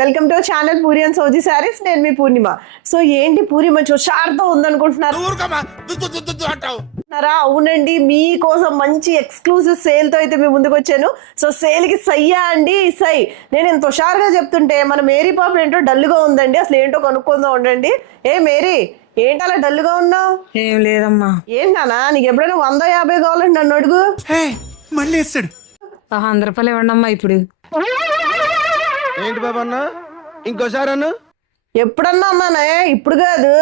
Welcome to channel puri and Sowji saris. నేను మీ పూర్ణిమ. So ఏంటి పూరి మంచి హుషారుతో ఉందనుకుంటున్నారా? అవునండి, మీకోసం మంచి ఎక్స్క్లూజివ్ సేల్ తో అయితే మీ ముందుకు వచ్చాను. సో సేల్ కి సయ్యా అండి, సై. నేను ఎంత హుషారుగా చెప్తుంటే మన మేరీ పాప ఏంటో డల్గా ఉందండి. అసలు ఏంటో కనుక్కుందాం ఉండండి. ఏ మేరీ, ఏంటి అలా డల్గా ఉన్నావు? ఏం లేదమ్మా. ఏంటన్నా నీకు ఎప్పుడైనా 150 కావాలండి నన్ను అడుగు. మళ్ళీ వేస్తాడు. 100 రూపాయలు ఇవ్వండి అమ్మా. ఇప్పుడు ఏంటి బాబా అన్న, ఇంకోసారి అన్న. ఎప్పుడన్నా అన్నానే, ఇప్పుడు కాదు.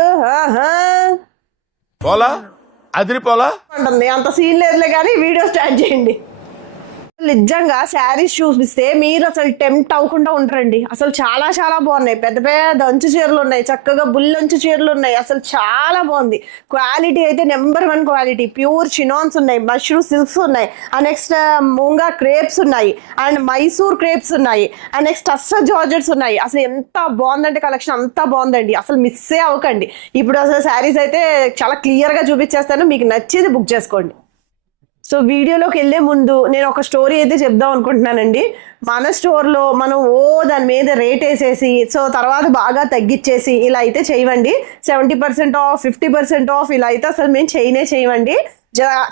పోలా అదిరిపోలా అంటుంది. అంత సీన్ లేదులే కానీ వీడియో స్టార్ట్ చేయండి. నిజంగా శారీస్ చూపిస్తే మీరు అసలు టెంప్ట్ అవ్వకుండా ఉంటారండి. అసలు చాలా చాలా బాగున్నాయి. పెద్ద పెద్ద అంచు చీరలు ఉన్నాయి, చక్కగా బుల్లంచు చీరలు ఉన్నాయి. అసలు చాలా బాగుంది. క్వాలిటీ అయితే నెంబర్ 1 క్వాలిటీ. ప్యూర్ చినాన్స్ ఉన్నాయి, మష్రూమ్ సిల్క్స్ ఉన్నాయి, అండ్ నెక్స్ట్ మూంగా క్రేప్స్ ఉన్నాయి, అండ్ మైసూర్ క్రేప్స్ ఉన్నాయి, అండ్ నెక్స్ట్ టస్సర్ జార్జెట్స్ ఉన్నాయి. అసలు ఎంత బాగుందంటే కలెక్షన్ అంతా బాగుందండి. అసలు మిస్సే అవ్వకండి. ఇప్పుడు అసలు శారీస్ అయితే చాలా క్లియర్గా చూపించేస్తాను, మీకు నచ్చేది బుక్ చేసుకోండి. సో వీడియోలోకి వెళ్ళే ముందు నేను ఒక స్టోరీ అయితే చెప్దాం అనుకుంటున్నానండి. మన స్టోర్లో మనం దాని మీద రేట్ వేసేసి సో తర్వాత బాగా తగ్గించేసి ఇలా అయితే చేయవండి. 70% ఆఫ్, 50% ఆఫ్ ఇలా అయితే అసలు మేము చేయవండి.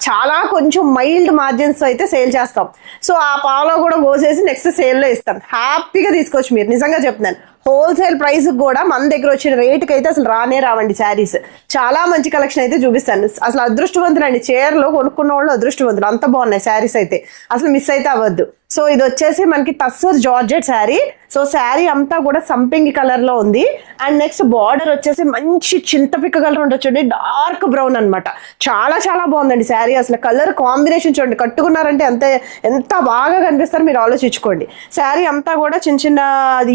చాలా కొంచెం మైల్డ్ మార్జిన్స్ అయితే సేల్ చేస్తాం. సో ఆ పాలో కూడా పోసేసి నెక్స్ట్ సేల్లో ఇస్తాం. హ్యాపీగా తీసుకోవచ్చు మీరు. నిజంగా చెప్తున్నాను, హోల్సేల్ ప్రైస్ కూడా మన దగ్గర వచ్చిన రేటుకి అయితే అసలు రావండి శారీస్. చాలా మంచి కలెక్షన్ అయితే చూపిస్తాను. అసలు అదృష్టవంతులు అండి, చీరలో కొనుక్కున్న వాళ్ళు అదృష్టవంతులు. అంత బాగున్నాయి శారీస్ అయితే, అసలు మిస్ అయితే అవ్వద్దు. సో ఇది వచ్చేసి మనకి టస్సర్ జార్జెట్ శారీ. సో శారీ అంతా కూడా సంపింగి కలర్ లో ఉంది. అండ్ నెక్స్ట్ బార్డర్ వచ్చేసి మంచి చింతపిక్క కలర్ ఉండొచ్చండి, డార్క్ బ్రౌన్ అనమాట. చాలా చాలా బాగుందండి శారీ. అసలు కలర్ కాంబినేషన్ చూడండి, కట్టుకున్నారంటే ఎంత బాగా కనిపిస్తారు మీరు ఆలోచించుకోండి. శారీ అంతా కూడా చిన్న చిన్న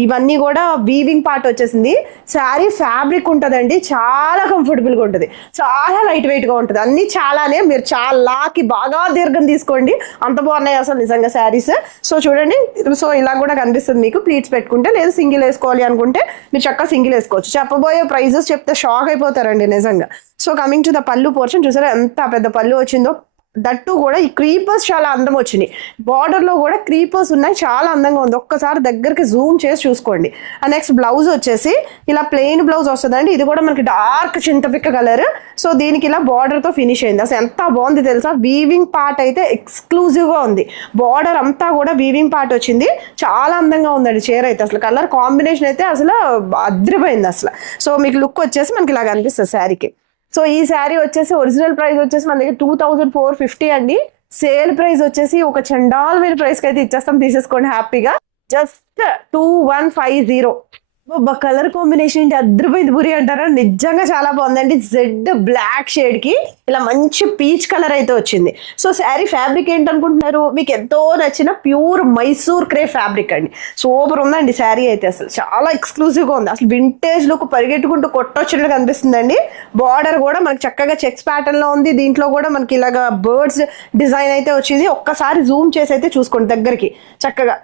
ఇవన్నీ కూడా వీవింగ్ పార్ట్ వచ్చేసింది. శారీ ఫ్యాబ్రిక్ ఉంటుందండి, చాలా కంఫర్టబుల్గా ఉంటుంది, చాలా లైట్ వెయిట్గా ఉంటుంది. అన్ని చాలానే, మీరు చాలాకి బాగా దీర్ఘం తీసుకోండి, అంత బాగున్నాయి అసలు నిజంగా శారీస్. సో చూడండి, సో ఇలా కూడా కనిపిస్తుంది మీకు. ప్లీట్స్ పెట్టుకుంటే, లేదు సింగిల్ వేసుకోవాలి అనుకుంటే మీరు చక్కగా సింగిల్ వేసుకోవచ్చు. చెప్పబోయే ప్రైజెస్ చెప్తే షాక్ అయిపోతారండి నిజంగా. సో కమింగ్ టు ద పళ్ళు పోర్షన్, చూసారా ఎంత పెద్ద పళ్ళు వచ్చిందో. దట్టు కూడా ఈ క్రీపర్స్ చాలా అందం వచ్చినాయి. బార్డర్ లో కూడా క్రీపర్స్ ఉన్నాయి, చాలా అందంగా ఉంది. ఒక్కసారి దగ్గరికి జూమ్ చేసి చూసుకోండి. అండ్ నెక్స్ట్ బ్లౌజ్ వచ్చేసి ఇలా ప్లెయిన్ బ్లౌజ్ వస్తుందండి. ఇది కూడా మనకి డార్క్ చింతపిక్క కలర్. సో దీనికి ఇలా బార్డర్ తో ఫినిష్ అయింది. అసలు ఎంత బాగుంది తెలుసా. వీవింగ్ పార్ట్ అయితే ఎక్స్క్లూజివ్ గా ఉంది. బార్డర్ అంతా కూడా వీవింగ్ పార్ట్ వచ్చింది. చాలా అందంగా ఉందండి చీర అయితే. అసలు కలర్ కాంబినేషన్ అయితే అసలు అద్రిపోయింది అసలు. సో మీకు లుక్ వచ్చేసి మనకి ఇలా కనిపిస్తుంది శారీకి. సో ఈ శారీ వచ్చేసి ఒరిజినల్ ప్రైస్ వచ్చేసి మన దగ్గర 2450 అండి. సేల్ ప్రైస్ వచ్చేసి ఒక చండాల్ ప్రైస్ కి అయితే ఇచ్చేస్తాం, తీసేసుకోండి హ్యాపీగా. జస్ట్ 2150. కలర్ కాంబినేషన్ ఏంటి అద్రిపోయింది పూరి అంటారా? నిజంగా చాలా బాగుందండి. జెడ్ బ్లాక్ షేడ్ కి ఇలా మంచి పీచ్ కలర్ అయితే వచ్చింది. సో శారీ ఫ్యాబ్రిక్ ఏంటనుకుంటున్నారు? మీకు ఎంతో నచ్చిన ప్యూర్ మైసూర్ క్రేప్ ఫ్యాబ్రిక్ అండి. సూపర్ ఉందండి శారీ అయితే. అసలు చాలా ఎక్స్క్లూజివ్ గా ఉంది. అసలు వింటేజ్ లుక్ పరిగెట్టుకుంటూ కొట్టొచ్చినట్టు కనిపిస్తుందండి. బార్డర్ కూడా మనకి చక్కగా చెక్స్ ప్యాటర్న్ లో ఉంది. దీంట్లో కూడా మనకి ఇలాగా బర్డ్స్ డిజైన్ అయితే వచ్చింది. ఒక్కసారి జూమ్ చేసి అయితే చూసుకోండి దగ్గరికి. చక్కగా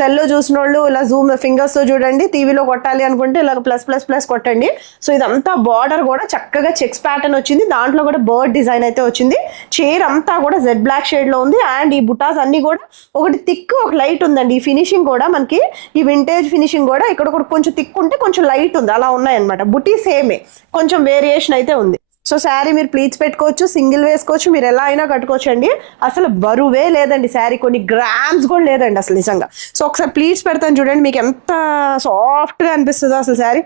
సెల్లో చూసిన వాళ్ళు ఇలా జూమ్ ఫింగర్స్ తో చూడండి. టీవీలో కొట్టాలి అనుకుంటే ఇలా ప్లస్ కొట్టండి. సో ఇదంతా బార్డర్ కూడా చక్కగా చెక్స్ ప్యాటర్న్ వచ్చింది. దాంట్లో కూడా బర్డ్ డిజైన్ అయితే వచ్చింది. చీర అంతా కూడా జెడ్ బ్లాక్ షేడ్ లో ఉంది. అండ్ ఈ బుటాస్ అన్ని కూడా ఒకటి థిక్, ఒక లైట్ ఉందండి. ఈ ఫినిషింగ్ కూడా మనకి ఈ వింటేజ్ ఫినిషింగ్ కూడా ఇక్కడ కూడా కొంచెం థిక్ ఉంటే కొంచెం లైట్ ఉంది, అలా ఉన్నాయన్నమాట. బుటీ సేమే, కొంచెం వేరియేషన్ అయితే ఉంది. సో శారీ మీరు ప్లీట్స్ పెట్టుకోవచ్చు, సింగిల్ వేసుకోవచ్చు, మీరు ఎలా అయినా కట్టుకోవచ్చు అండి. అసలు బరువే లేదండి శారీ, కొన్ని గ్రామ్స్ కూడా లేదండి అసలు నిజంగా. సో ఒకసారి ప్లీట్స్ పెడతాను చూడండి, మీకు ఎంత సాఫ్ట్గా అనిపిస్తుందో అసలు శారీ.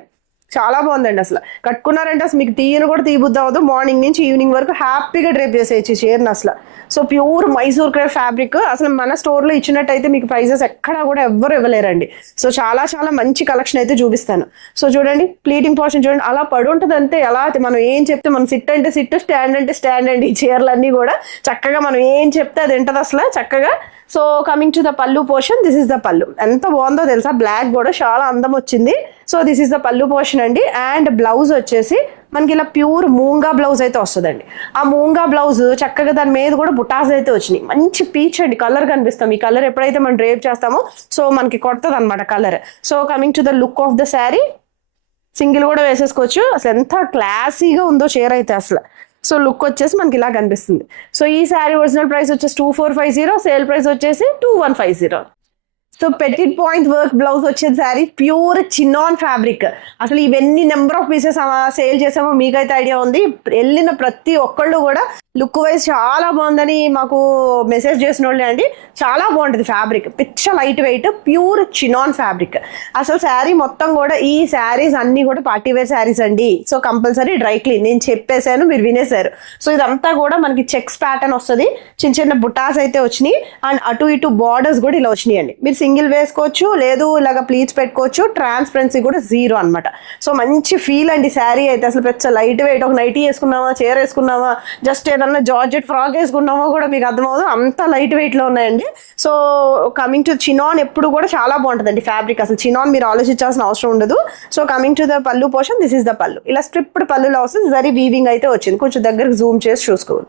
చాలా బాగుందండి. అసలు కట్టుకున్నారంటే అసలు మీకు కూడా తీయబుద్ధి అవ్వదు. మార్నింగ్ నుంచి ఈవినింగ్ వరకు హ్యాపీగా డ్రైప్ చేసేయచ్చు చీరను అసలు. So pure Mysore crepe fabric. అసలు మన స్టోర్లో ఇచ్చినట్టయితే మీకు ప్రైజెస్ ఎక్కడా కూడా ఎవ్వరు ఇవ్వలేరండి. సో చాలా చాలా మంచి కలెక్షన్ అయితే చూపిస్తాను. సో చూడండి, ప్లీటింగ్ పోర్షన్ చూడండి, అలా పడి ఉంటుంది అంతే. ఎలా మనం ఏం చెప్తే, మనం సిట్ అంటే సిట్, స్టాండ్ అంటే స్టాండ్ అండి. ఈ చీరలన్నీ కూడా చక్కగా మనం ఏం చెప్తే అది ఉంటుంది అసలు చక్కగా. సో కమింగ్ టు ద పళ్ళు పోర్షన్, దిస్ ఇస్ ద పళ్ళు. ఎంత బాగుందో తెలుసా, బ్లాక్ కూడా చాలా అందం వచ్చింది. సో దిస్ ఇస్ ద పళ్ళు పోర్షన్ అండి. అండ్ బ్లౌజ్ వచ్చేసి మనకి ఇలా ప్యూర్ మూంగా బ్లౌజ్ అయితే వస్తుందండి. ఆ మూంగా బ్లౌజ్ చక్కగా దాని మీద కూడా బుటాస్ అయితే వచ్చినాయి. మంచి పీచ్ అండి కలర్ కనిపిస్తాం. ఈ కలర్ ఎప్పుడైతే మనం డ్రేప్ చేస్తామో సో మనకి కొడుతుంది అనమాట colour. So coming to the look of the sari, single కూడా వేసేసుకోవచ్చు. అసలు ఎంత క్లాసీగా ఉందో చీర అయితే అసలు. సో లుక్ వచ్చేసి మనకి ఇలా కనిపిస్తుంది. సో ఈ శారీ ఒరిజినల్ ప్రైస్ వచ్చేసి 2450, సేల్ ప్రైస్ వచ్చేసి 2150. So Pettit point work blouse వచ్చేది శారీ ప్యూర్ చినాన్ ఫ్యాబ్రిక్. అసలు ఇవన్నీ నెంబర్ ఆఫ్ పీసెస్ సేల్ చేసామో మీకైతే ఐడియా ఉంది. వెళ్ళిన ప్రతి ఒక్కళ్ళు కూడా లుక్ వైజ్ చాలా బాగుందని మాకు మెసేజ్ చేసిన వాళ్ళే అండి. చాలా బాగుంటుంది ఫ్యాబ్రిక్, పిచ్చ light weight pure chinon fabric. అసలు శారీ మొత్తం కూడా ఈ శారీస్ అన్ని కూడా పార్టీ వేర్ శారీస్ అండి. సో కంపల్సరీ డ్రై క్లీన్, నేను చెప్పేశాను మీరు వినేశారు. సో ఇదంతా కూడా మనకి చెక్స్ ప్యాటర్న్ వస్తుంది, చిన్న చిన్న బుటాస్ అయితే వచ్చినాయి అండ్ అటు ఇటు బార్డర్స్ కూడా ఇలా వచ్చినాయి అండి. మీరు సింగిల్ వేసుకోవచ్చు, లేదు ఇలాగ ప్లీట్స్ పెట్టుకోవచ్చు. ట్రాన్స్పరెన్సీ కూడా 0 అనమాట. సో మంచి ఫీల్ అండి శారీ అయితే. అసలు పెద్ద లైట్ వెయిట్, ఒక నైటీ వేసుకున్నామా, చీర వేసుకున్నామా, జస్ట్ ఏదన్నా జార్జెట్ ఫ్రాక్ వేసుకున్నామా కూడా మీకు అర్థమవుతుంది, అంత లైట్ వెయిట్ లో ఉన్నాయండి. సో కమింగ్ టు చినాన్ ఎప్పుడు కూడా చాలా బాగుంటుందండి ఫ్యాబ్రిక్. అసలు చినాన్ మీరు ఆలోచించాల్సిన అవసరం ఉండదు. So coming to the pallu portion, this is the పల్లు. ఇలా స్ట్రిప్డ్ పల్లులో వస్తుంది, జరీ వీవింగ్ అయితే వచ్చింది. కొంచెం దగ్గరకు జూమ్ చేసి చూసుకోండి.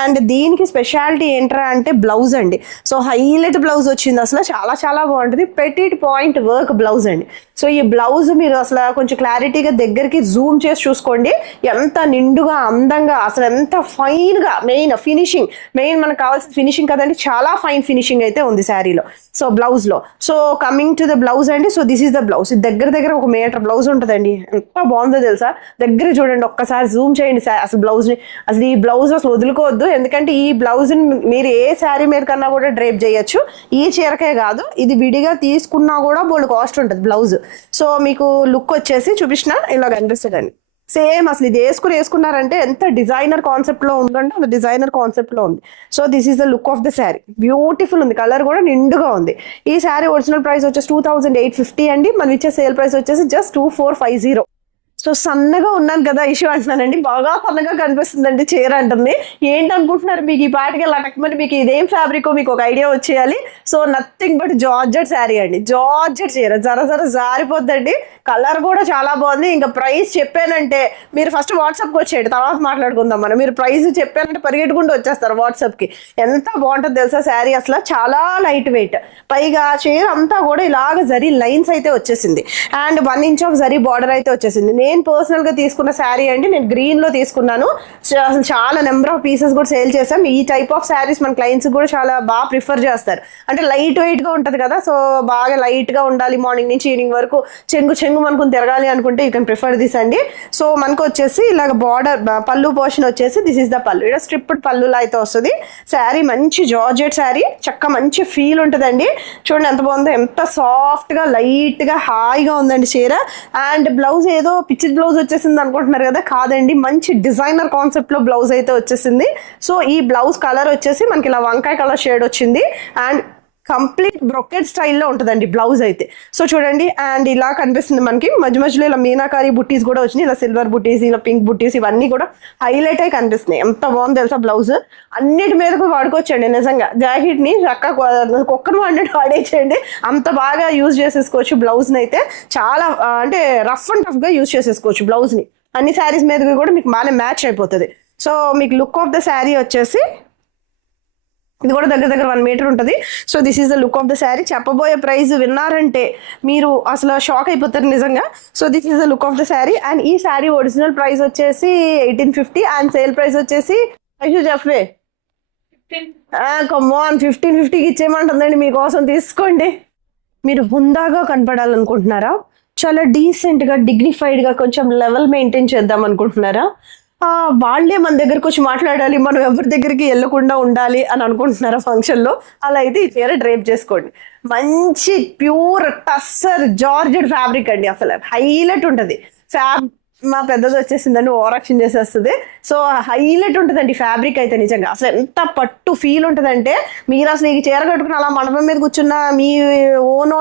అండ్ దీనికి స్పెషాలిటీ ఏంట్రా అంటే బ్లౌజ్ అండి. సో హైలైట్ బ్లౌజ్ వచ్చింది, అసలు చాలా చాలా బాగుంటుంది. పెటిట్ పాయింట్ వర్క్ బ్లౌజ్ అండి. సో ఈ బ్లౌజ్ మీరు అసలు కొంచెం క్లారిటీగా దగ్గరికి జూమ్ చేసి చూసుకోండి, ఎంత నిండుగా అందంగా, అసలు ఎంత ఫైన్ గా, మెయిన్ ఫినిషింగ్, మెయిన్ మనకు కావాల్సిన ఫినిషింగ్ కదండి, చాలా ఫైన్ ఫినిషింగ్ అయితే ఉంది శారీలో. సో బ్లౌజ్ లో, so coming to the blouse అండి. So this is the blouse. దగ్గర దగ్గర 1 మీటర్ బ్లౌజ్ ఉంటుందండి. ఎంత బాగుందో తెలుసా, దగ్గర చూడండి, ఒక్కసారి జూమ్ చేయండి అసలు బ్లౌజ్ ని. అసలు ఈ బ్లౌజ్ అసలు వదులుకోవద్దు, ఎందుకంటే ఈ బ్లౌజ్ మీరు ఏ శారీ మీద కన్నా కూడా డ్రైప్ చేయొచ్చు. ఈ చీరకే కాదు, ఇది విడిగా తీసుకున్నా కూడా బోల్డ్ కాస్ట్ ఉంటుంది బ్లౌజ్. సో మీకు లుక్ వచ్చేసి చూపించిన ఇలా కనిపిస్తుందండి. సేమ్ అసలు ఇది వేసుకున్నారంటే ఎంత డిజైనర్ కాన్సెప్ట్ లో ఉందంటే అంత డిజైనర్ కాన్సెప్ట్ లో ఉంది. So this is the look of the sari. Beautiful ఉంది, కలర్ కూడా నిండుగా ఉంది. ఈ శారీ ఒరిజినల్ ప్రైస్ వచ్చేసి 2850 అండి. మనం ఇచ్చే సేల్ ప్రైస్ వచ్చేసి జస్ట్ 2450. సో సన్నగా ఉన్నాను కదా ఇష్యూ అంటున్నానండి, బాగా సన్నగా కనిపిస్తుందండి చీర అంటుంది. ఏంటనుకుంటున్నారు మీకు ఈ పాటికి లటకమని, మీకు ఇదేం ఫ్యాబ్రిక్ మీకు ఒక ఐడియా వచ్చేయాలి. So nothing but georgette sari అండి, జార్జెట్ చీర, జర జారిపోద్దండి. కలర్ కూడా చాలా బాగుంది. ఇంకా ప్రైస్ చెప్పానంటే మీరు ఫస్ట్ వాట్సాప్కి వచ్చేయండి, తర్వాత మాట్లాడుకుందాం మనం. మీరు ప్రైస్ చెప్పానంటే పరిగెట్టుకుంటూ వచ్చేస్తారు వాట్సాప్కి. ఎంత బాగుంటుంది తెలుసా శారీ, అసలు చాలా లైట్ వెయిట్. పైగా చీర అంతా కూడా ఇలాగ జరీ లైన్స్ అయితే వచ్చేసింది and 1 inch of zari border అయితే వచ్చేసింది. నేను పర్సనల్ గా తీసుకున్న శారీ అండి, నేను గ్రీన్ లో తీసుకున్నాను. అసలు చాలా నెంబర్ ఆఫ్ పీసెస్ కూడా సేల్ చేసాం. ఈ టైప్ ఆఫ్ శారీస్ మన క్లయింట్స్ కూడా చాలా బాగా ప్రిఫర్ చేస్తారు. అంటే లైట్ వెయిట్ గా ఉంటది కదా, సో బాగా లైట్ గా ఉండాలి, మార్నింగ్ నుంచి ఈవినింగ్ వరకు చెంగు అనుకుని తిరగాలి అనుకుంటే యూ కెన్ ప్రిఫర్ దిస్ అండి. సో మనకు వచ్చేసి ఇలాగ బార్డర్ పల్లు పోర్షన్ వచ్చేసి దిస్ ఇస్ ద పల్లు. ఇక్కడ స్ట్రిప్డ్ పల్లులా అయితే వస్తుంది. శారీ మంచి జార్జెట్ శారీ, చక్క మంచి ఫీల్ ఉంటుందండి. చూడండి ఎంత బాగుందో, ఎంత సాఫ్ట్ గా లైట్ గా హాయిగా ఉందండి చీర. అండ్ బ్లౌజ్ ఏదో పిచ్చి బ్లౌజ్ వచ్చేసింది అనుకుంటున్నారు కదా, కాదండి, మంచి డిజైనర్ కాన్సెప్ట్ లో బ్లౌజ్ అయితే వచ్చేసింది. సో ఈ బ్లౌజ్ కలర్ వచ్చేసి మనకి ఇలా వంకాయ కలర్ షేడ్ వచ్చింది అండ్ కంప్లీట్ బ్రొకెట్ స్టైల్లో ఉంటుందండి బ్లౌజ్ అయితే. సో చూడండి, అండ్ ఇలా కనిపిస్తుంది మనకి మధ్యలో ఇలా మీనాకారి బుట్టీస్ కూడా వచ్చినాయి, ఇలా సిల్వర్ బుట్టీస్, ఇలా పింక్ బుట్టీస్, ఇవన్నీ కూడా హైలైట్ అయి కనిపిస్తున్నాయి. ఎంత బాగుంది తెలుసా బ్లౌజ్, అన్నిటి మీదకు వాడుకోవచ్చండి. నిజంగా జాకెట్ ని చక్కగా ఒక్కరు వాడేసేయండి, అంత బాగా యూజ్ చేసేసుకోవచ్చు బ్లౌజ్ ని అయితే. చాలా అంటే రఫ్ అండ్ టఫ్ గా యూజ్ చేసేసుకోవచ్చు బ్లౌజ్ ని, అన్ని శారీస్ మీదకి కూడా మీకు బాగానే మ్యాచ్ అయిపోతుంది. సో మీకు లుక్ ఆఫ్ ద శారీ వచ్చేసి ఇది కూడా దగ్గర 1 మీటర్ ఉంటుంది. So this is the look of the sari. చెప్పబోయే ప్రైస్ విన్నారంటే మీరు అసలు షాక్ అయిపోతారు నిజంగా. So this is the look of the sari. And ఈ శారీ ఒరిజినల్ ప్రైస్ వచ్చేసి 1850 అండ్ సేల్ ప్రైస్ వచ్చేసి చెప్పే కమాన్ 1550కి ఇచ్చేయమంటుందండి. మీకోసం తీసుకోండి. మీరు హుందాగా కనపడాలనుకుంటున్నారా, చాలా డీసెంట్గా డిగ్నిఫైడ్గా కొంచెం లెవెల్ మెయింటైన్ చేద్దాం అనుకుంటున్నారా, వాళ్ళే మన దగ్గరకు వచ్చి మాట్లాడాలి, మనం ఎవరి దగ్గరికి వెళ్ళకుండా ఉండాలి అని అనుకుంటున్నారా ఫంక్షన్లో, అలా అయితే ఈ చీర డ్రేప్ చేసుకోండి. మంచి ప్యూర్ టస్సర్ జార్జెట్ ఫ్యాబ్రిక్ అండి, అసలు హైలైట్ ఉంటుంది. మా పెద్దది వచ్చేసిందని ఓవరాక్షన్ చేసేస్తుంది. సో హైలైట్ ఉంటుందండి ఫ్యాబ్రిక్ అయితే నిజంగా. అసలు ఎంత పట్టు ఫీల్ ఉంటుందంటే మీరు అసలు ఈ చీర కట్టుకుని అలా మండపం మీద కూర్చున్న మీ ఓన్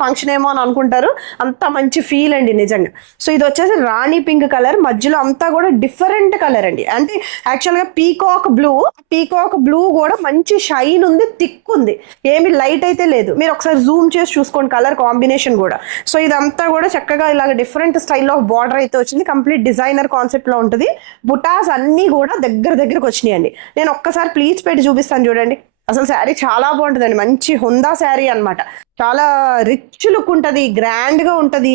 ఫంక్షన్ ఏమో అని అనుకుంటారు, అంత మంచి ఫీల్ అండి నిజంగా. సో ఇది వచ్చేసి రాణి పింక్ కలర్, మధ్యలో అంతా కూడా డిఫరెంట్ కలర్ అండి. అంటే యాక్చువల్గా పీకాక్ బ్లూ కూడా మంచి షైన్ ఉంది, థిక్ ఉంది, ఏమి లైట్ అయితే లేదు. మీరు ఒకసారి జూమ్ చేసి చూసుకోండి కలర్ కాంబినేషన్ కూడా. సో ఇదంతా కూడా చక్కగా ఇలాగ డిఫరెంట్ స్టైల్ ఆఫ్ బార్డర్ అయితే వచ్చింది, కంప్లీట్ డిజైనర్ కాన్సెప్ట్ లో ఉంటుంది. బుటాస్ అన్ని కూడా దగ్గరకు వచ్చినాయండి. నేను ఒక్కసారి ప్లీట్స్ పెట్టి చూపిస్తాను చూడండి. అసలు శారీ చాలా బాగుంటుందండి, మంచి హుందా శారీ అనమాట. చాలా రిచ్ లుక్ ఉంటుంది, గ్రాండ్ గా ఉంటుంది.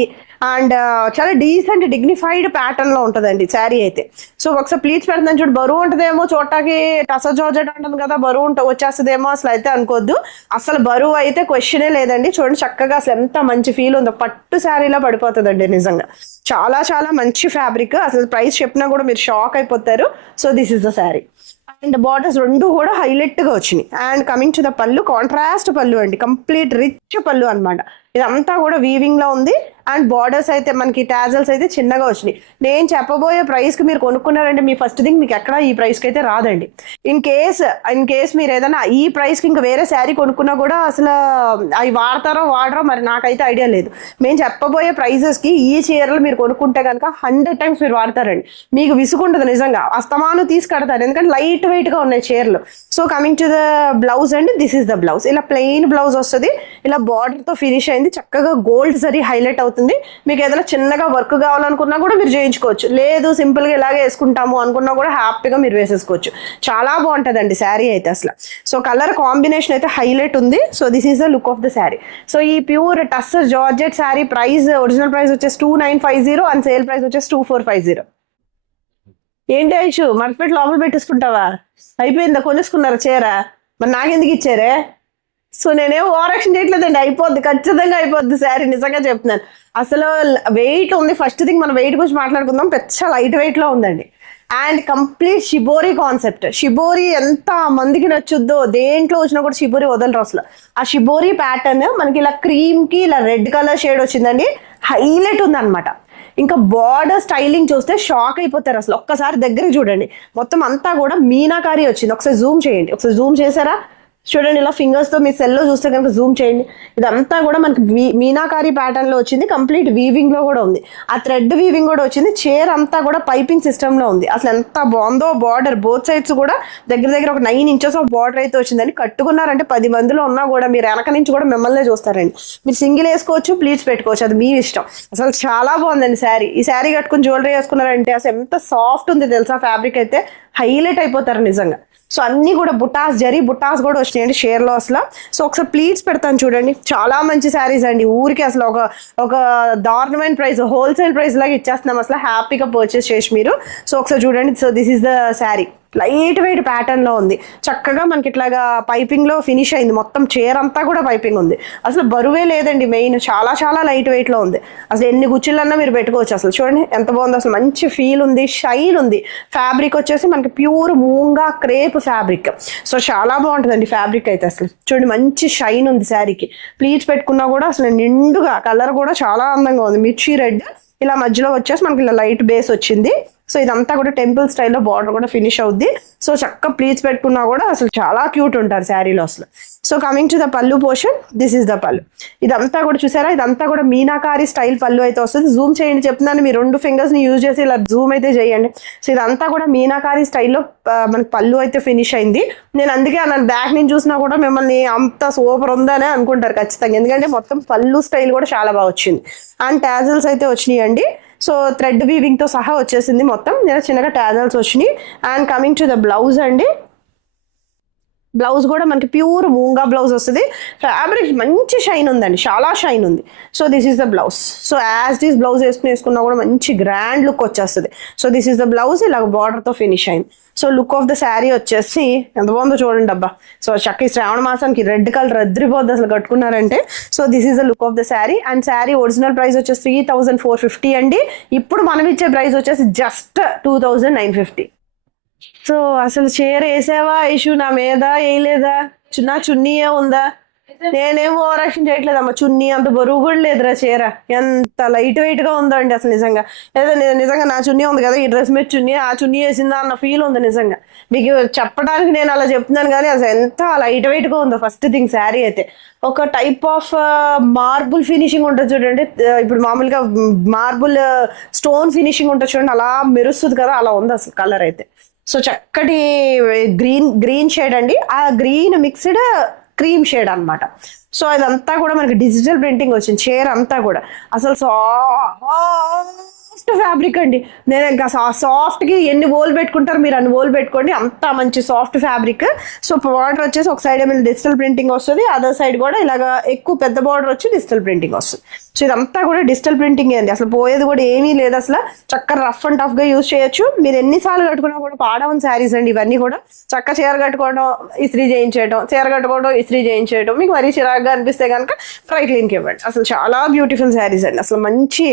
అండ్ చాలా డీసెంట్ డిగ్నిఫైడ్ ప్యాటర్న్ లో ఉంటుందండి శారీ అయితే. సో ఒకసారి ప్లీట్స్ పెడుతున్నాను చూడు, బరువు ఉంటుందేమో చూడటానికి, టస జార్జెట్ ఉంటుంది కదా, బరువు వచ్చేస్తుందేమో అసలు అయితే అనుకోవద్దు. అసలు బరువు అయితే క్వశ్చనే లేదండి. చూడండి చక్కగా అసలు ఎంత మంచి ఫీల్ ఉందో, పట్టు శారీలా పడిపోతుందండి నిజంగా. చాలా చాలా మంచి ఫ్యాబ్రిక్, అసలు ప్రైస్ చెప్పినా కూడా మీరు షాక్ అయిపోతారు. So this is the sari. And borders రెండు కూడా హైలైట్ గా వచ్చినాయి. అండ్ కమింగ్ టు ద పళ్ళు, కాంట్రాస్ట్ పళ్ళు అండి, కంప్లీట్ రిచ్ పళ్ళు అన్నమాట. ఇదంతా కూడా వీవింగ్ లో ఉంది. అండ్ బార్డర్స్ అయితే మనకి టాజల్స్ అయితే చిన్నగా వచ్చినాయి. నేను చెప్పబోయే ప్రైస్ కి మీరు కొనుక్కున్నారంటే మీ ఫస్ట్ థింగ్ మీకు ఎక్కడ ఈ ప్రైస్ కి అయితే రాదండి. ఇన్ కేస్ మీరు ఏదైనా ఈ ప్రైస్ కి ఇంకా వేరే శారీ కొనుక్కున్నా కూడా అసలు అవి వాడతారో వాడరో మరి నాకైతే ఐడియా లేదు. మేము చెప్పబోయే ప్రైజెస్ కి ఈ చీరలు మీరు కొనుక్కుంటే కనుక 100 times మీరు వాడతారండి. మీకు విసుకుంటుంది నిజంగా, అస్తమాను తీసుకడతారు, ఎందుకంటే లైట్ వెయిట్ గా ఉన్నాయి చీరలు. So coming to the blouse అండి, దిస్ ఇస్ ద బ్లౌజ్. ఇలా ప్లెయిన్ బ్లౌజ్ వస్తుంది, ఇలా బార్డర్ తో ఫినిష్ అయింది, చక్కగా గోల్డ్ జరీ హైలైట్ అవుతుంది. మీకు ఏదైనా చిన్నగా వర్క్ కావాలనుకున్నా కూడా మీరు చేయించుకోవచ్చు, లేదు సింపుల్ గా ఇలాగే వేసుకుంటాము అనుకున్నా కూడా హ్యాపీగా మీరు వేసేసుకోవచ్చు. చాలా బాగుంటుందండి శారీ అయితే అసలు. సో కలర్ కాంబినేషన్ అయితే హైలైట్ ఉంది. So this is the look of the sari. So ఈ pure tussar georgette sari price, original price వచ్చేసి 2950 అండ్ సేల్ ప్రైస్ వచ్చేసి 2450. ఏంటి ఐషు మర్చిపెట్టి లోపల పెట్టేసుకుంటావా? అయిపోయిందా, కొనేసుకున్నారా చీర? మరి నాకెందుకు ఇచ్చారే? సో నేనేం ఓవర్ యాక్షన్ చేయట్లేదండి, అయిపోద్ది, ఖచ్చితంగా అయిపోద్ది శారీ, నిజంగా చెప్తున్నాను. అసలు వెయిట్ ఉంది. ఫస్ట్ థింగ్ మనం వెయిట్ గురించి మాట్లాడుకుందాం. పెద్ద లైట్ వెయిట్ లో ఉందండి. And complete shibori concept. Shibori ఎంత మందికి నచ్చుద్దో, దేంట్లో వచ్చినా కూడా షిబోరి వదలరు అసలు. ఆ షిబోరి ప్యాటర్న్ మనకి ఇలా క్రీమ్ కి ఇలా రెడ్ కలర్ షేడ్ వచ్చిందండి, హైలైట్ ఉంది అనమాట. ఇంకా బార్డర్ స్టైలింగ్ చూస్తే షాక్ అయిపోతారు అసలు. ఒక్కసారి దగ్గర చూడండి, మొత్తం అంతా కూడా మీనాకారి వచ్చింది. ఒకసారి జూమ్ చేయండి, ఒకసారి జూమ్ చేశారా? చూడండి, ఇలా ఫింగర్స్ తో మీ సెల్లో చూస్తే కనుక జూమ్ చేయండి. ఇదంతా కూడా మనకి మీనాకారి ప్యాటర్న్ లో వచ్చింది, కంప్లీట్ వీవింగ్ లో కూడా ఉంది, ఆ థ్రెడ్ వీవింగ్ కూడా వచ్చింది. చైర్ అంతా కూడా పైపింగ్ సిస్టమ్ లో ఉంది. అసలు ఎంత బాగుందో బార్డర్, బోత్ సైడ్స్ కూడా దగ్గర ఒక 9 inches ఆఫ్ బార్డర్ అయితే వచ్చిందని. కట్టుకున్నారంటే 10 మందిలో ఉన్నా కూడా మీరు వెనక నుంచి కూడా మిమ్మల్నే చూస్తారండి. మీరు సింగిల్ వేసుకోవచ్చు, ప్లీట్స్ పెట్టుకోవచ్చు, అది మీ ఇష్టం. అసలు చాలా బాగుందండి శారీ. ఈ శారీ కట్టుకుని జ్యువెలరీ వేసుకున్నారంటే అసలు ఎంత సాఫ్ట్ ఉంది తెలుసా, ఫ్యాబ్రిక్ అయితే హైలైట్ అయిపోతారు నిజంగా. సో అన్ని కూడా బుటాస్ కూడా వచ్చినాయండి షేర్ లో అసలు. సో ఒకసారి ప్లీట్స్ పెడతాను చూడండి, చాలా మంచి శారీస్ అండి. ఊరికి అసలు ఒక దారుణమైన ప్రైస్, హోల్సేల్ ప్రైస్ లాగా ఇచ్చేస్తున్నాం అసలు, హ్యాపీగా పర్చేస్ చేసి మీరు. సో ఒకసారి చూడండి. So this is the sari, light weight pattern లో ఉంది, చక్కగా మనకి ఇట్లాగా పైపింగ్ లో ఫినిష్ అయింది. మొత్తం చైర్ అంతా కూడా పైపింగ్ ఉంది, అసలు బరువే లేదండి. మెయిన్ చాలా చాలా లైట్ వెయిట్ లో ఉంది. అసలు ఎన్ని గుచ్చిళ్ళన్నా మీరు పెట్టుకోవచ్చు. అసలు చూడండి ఎంత బాగుంది, అసలు మంచి ఫీల్ ఉంది, షైన్ ఉంది. ఫ్యాబ్రిక్ వచ్చేసి మనకి ప్యూర్ మూంగా క్రేప్ ఫ్యాబ్రిక్. సో చాలా బాగుంటుందండి ఫ్యాబ్రిక్ అయితే అసలు. చూడండి మంచి షైన్ ఉంది శారీకి. ప్లీట్స్ పెట్టుకున్నా కూడా అసలు నిండుగా, కలర్ కూడా చాలా అందంగా ఉంది, మిర్చి రెడ్ ఇలా మధ్యలో వచ్చేసి మనకి ఇలా లైట్ బేస్ వచ్చింది. సో ఇదంతా కూడా టెంపుల్ స్టైల్లో బార్డర్ కూడా ఫినిష్ అవుద్ది. సో చక్క ప్లీట్స్ పెట్టుకున్నా కూడా అసలు చాలా క్యూట్ ఉంటారు శారీలో అసలు. సో కమింగ్ టు ద పళ్ళు పోర్షన్, దిస్ ఇస్ ద పళ్ళు. ఇదంతా కూడా చూసారా, ఇదంతా కూడా మీనాకారి స్టైల్ పళ్ళు అయితే వస్తుంది. జూమ్ చేయండి చెప్తున్నాను, మీ 2 fingers ని యూజ్ చేసి ఇలా జూమ్ అయితే చేయండి. సో ఇదంతా కూడా మీనాకారి స్టైల్లో మనకి పళ్ళు అయితే ఫినిష్ అయింది. నేను అందుకే నన్ను బ్యాక్ నుంచి చూసినా కూడా మిమ్మల్ని అంత సూపర్ ఉందనే అనుకుంటారు ఖచ్చితంగా, ఎందుకంటే మొత్తం పళ్ళు స్టైల్ కూడా చాలా బాగా వచ్చింది. అండ్ టాజల్స్ అయితే వచ్చినాయి అండి. సో థ్రెడ్ వీవింగ్ తో సహా వచ్చేసింది మొత్తం, చిన్నగా టాజల్స్ వచ్చినాయి. And coming to the blouse అండి, బ్లౌజ్ కూడా మనకి ప్యూర్ మూంగా బ్లౌజ్ వస్తుంది. ఫ్యాబ్రిక్ మంచి షైన్ ఉందండి, చాలా షైన్ ఉంది. So this is the blouse. So as this blouse వేసుకున్నా కూడా మంచి గ్రాండ్ లుక్ వచ్చేస్తుంది. So this is the blouse, ఇలా బార్డర్ తో ఫినిష్ అయింది. So look of the sari వచ్చేసి ఎంత బాగుందో చూడండి అబ్బా. సో చక్కగా శ్రావణ మాసానికి రెడ్ కలర్ అద్రిపోద్ది అసలు కట్టుకున్నారంటే. So this is the look of the sari. And sari original price వచ్చేసి 3450 అండి. ఇప్పుడు మనం ఇచ్చే ప్రైస్ వచ్చేసి జస్ట్ 2950. సో అసలు చీర వేసావా ఇష్యూ నా మీద, వేయలేదా? నా చున్నీయే ఉందా? నేనేం ఓవర్ యాక్షన్ చేయట్లేదమ్మా, చున్నీ అంత బరువు కూడా లేదురా చీర, ఎంత లైట్ వెయిట్ గా ఉందండి అసలు నిజంగా. ఏదో నిజంగా నా చున్నీ ఉంది కదా, ఈ డ్రెస్ మీద చున్నీ, ఆ చున్నీ వేసిందా అన్న ఫీల్ ఉంది నిజంగా. మీకు చెప్పడానికి నేను అలా చెప్తున్నాను కానీ అసలు ఎంత లైట్ వెయిట్ గా ఉందో. ఫస్ట్ థింగ్ శారీ అయితే ఒక టైప్ ఆఫ్ మార్బుల్ ఫినిషింగ్ ఉంటుంది చూడండి, ఇప్పుడు మామూలుగా మార్బుల్ స్టోన్ ఫినిషింగ్ ఉంటుంది చూడండి, అలా మెరుస్తుంది కదా, అలా ఉంది అసలు కలర్ అయితే. సో చక్కటి గ్రీన్ షేడ్ అండి, ఆ గ్రీన్ మిక్స్డ్ క్రీమ్ షేడ్ అన్నమాట. సో ఇదంతా కూడా మనకి డిజిటల్ ప్రింటింగ్ వచ్చింది చీర అంతా కూడా. అసలు సాఫ్ట్ ఫ్యాబ్రిక్ అండి. నేను ఇంకా సాఫ్ట్కి ఎన్ని ఓల్ పెట్టుకుంటారు మీరు అన్ని ఓల్ పెట్టుకోండి, అంత మంచి సాఫ్ట్ ఫ్యాబ్రిక్. సో బార్డర్ వచ్చేసి ఒక సైడ్ ఏమైనా డిజిటల్ ప్రింటింగ్ వస్తుంది, అదర్ సైడ్ కూడా ఇలాగా ఎక్కువ పెద్ద బార్డర్ వచ్చి డిజిటల్ ప్రింటింగ్ వస్తుంది. సో ఇదంతా కూడా డిజిటల్ ప్రింటింగ్ అండి, అసలు పోయేది కూడా ఏమీ లేదు. అసలు చక్కగా రఫ్ అండ్ టఫ్ గా యూజ్ చేయొచ్చు. మీరు ఎన్నిసార్లు కట్టుకున్నా కూడా పాడవని శారీస్ అండి ఇవన్నీ కూడా. చక్క చీర కట్టుకోవడం, ఇస్త్రీ చేయించేయడం, చీర కట్టుకోవడం, ఇస్త్రీ చేయించేయడం. మీకు మరీ చిరాగ్గా అనిపిస్తే కనుక ఫ్రై క్లీన్కి ఇవ్వండి. అసలు చాలా బ్యూటిఫుల్ శారీస్ అండి, అసలు మంచి